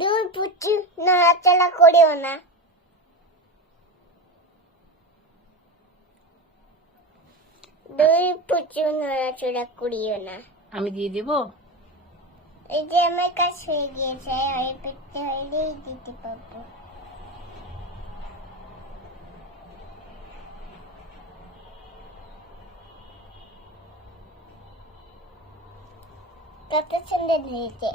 দুই পুচি নড়াচড়া করিও না। দুই পুচি নড়াচড়া করিও না। আমি দিয়ে দিব? এই যে আমার কাজ হয়ে গিয়েছে হয়ে পেতে হইলেই দিতে পারব। কত সুন্দর হয়েছে।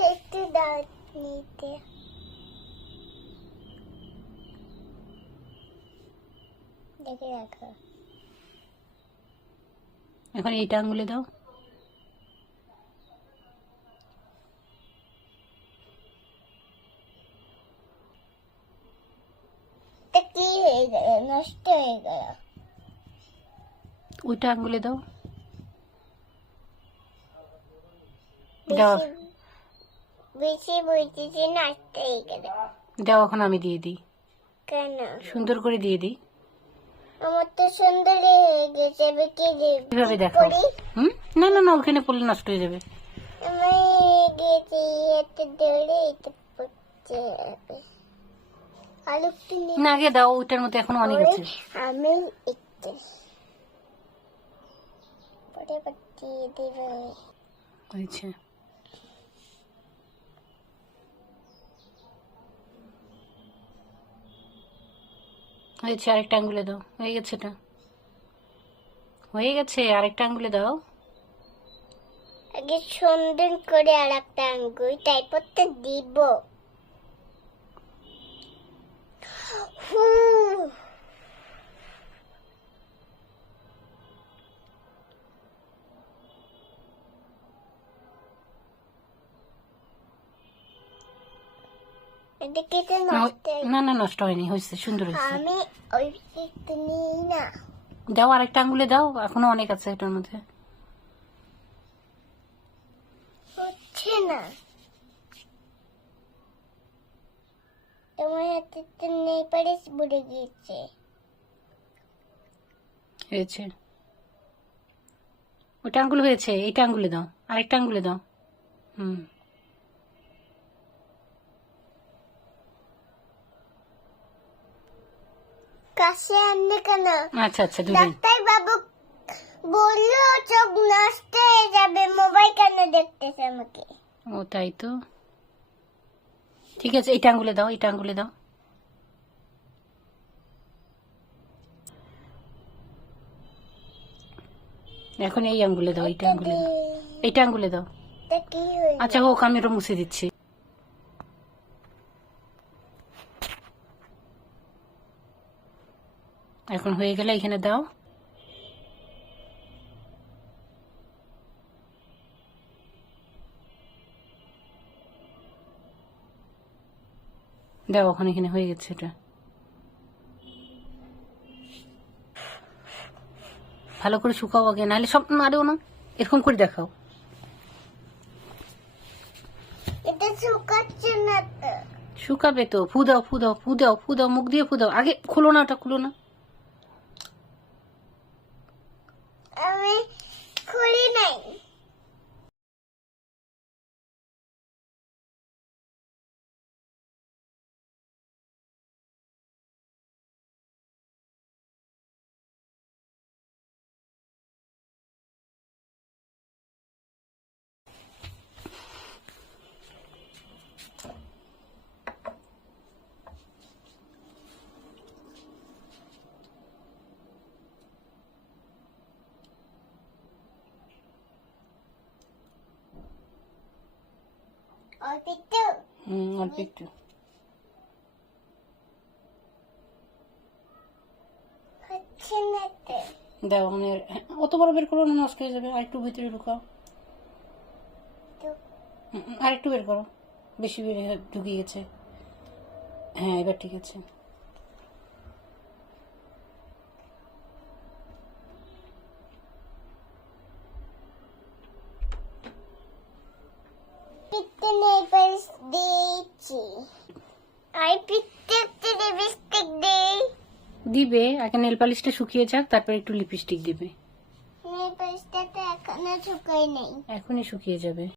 একটু দাওয়াত নিতে দেখে রাখো। এখন এইটা আঙুলে দাও। কি হয়ে গেল? নষ্ট হয়ে গেল। ওইটা আঙুলে দাও। দাও। বেশি নষ্ট হয়ে গেল। দাও এখন আমি দিয়ে দিই। কেন? সুন্দর করে দিয়ে দিই। আমার তো সুন্দরই হয়ে গেছে এবার কি দেব? কীভাবে দেখাও হুম? না না না ওখানে পড়লে নষ্ট হয়ে যাবে। হয়ে গেছে এত দৌড়ে এটা পড়ছে আলু না আগে দাও ওইটার মধ্যে এখন অনেক আছে। আমি একটু পরে পাঠিয়ে দেব। হয়েছে হয়েছে আরেকটা আঙ্গুলে দাও, হয়ে গেছে এটা। হয়ে গেছে, আরেকটা আঙ্গুলে দাও। আগে সুন্দর করে আর একটা আঙ্গুল তারপর তো দিব। হু এদিকে নষ্ট না না নষ্ট হয়নি হয়েছে সুন্দর হয়েছে। আমি ওই একটু নিই না। দাও আরেকটা আঙ্গুলে দাও এখনও অনেক আছে এটার মধ্যে। হচ্ছে না। তোমার হাতে তো নেই পারিস বুড়ে গিয়েছে। হয়েছে। ওটা আঙ্গুল হয়েছে এইটা আঙ্গুলে দাও আরেকটা আঙ্গুলে দাও। হুম। কাছে আনলে কেন? আচ্ছা আচ্ছা দুদিন ডাক্তার বাবু বলল চোখ নষ্ট হয়ে যাবে মোবাইল কেন দেখতেছে আমাকে? ও তাই তো। ঠিক আছে এইটা আঙ্গুলে দাও এইটা আঙ্গুলে দাও। এখন এই আঙ্গুলে দাও এইটা আঙ্গুলে দাও। এইটা আঙ্গুলে দাও। আচ্ছা হোক আমি ওটা মুছে দিচ্ছি। এখন হয়ে গেলে এখানে দাও। দাও ওখানে এখানে হয়ে গেছে এটা। ভালো করে শুকাও আগে নাহলে সব নাড়েও না। এরকম করে দেখাও। এটা শুকাচ্ছে না শুকাবে তো। ফু দাও ফু দাও ফু দাও ফু দাও মুখ দিয়ে ফু দাও আগে খুলো না ওটা খুলো না আমি খুলি নাই অল্প একটু হুম অল্প একটু দাও মানে অত বড় বের করো না নষ্ট হয়ে যাবে আরেকটু ভিতরে ঢুকাও তো হুম, আর একটু বের করো বেশি বের ঢুকিয়ে গেছে হ্যাঁ এবার ঠিক আছে পারিস দিয়েছি আর পিকতে একটু লিপস্টিক দিই দিবে আগে নেল পালিশটা শুকিয়ে যাক তারপর একটু লিপস্টিক দিবে। নেল পেস্টটা তো এখনও শুকায় নেই এখনই শুকিয়ে যাবে।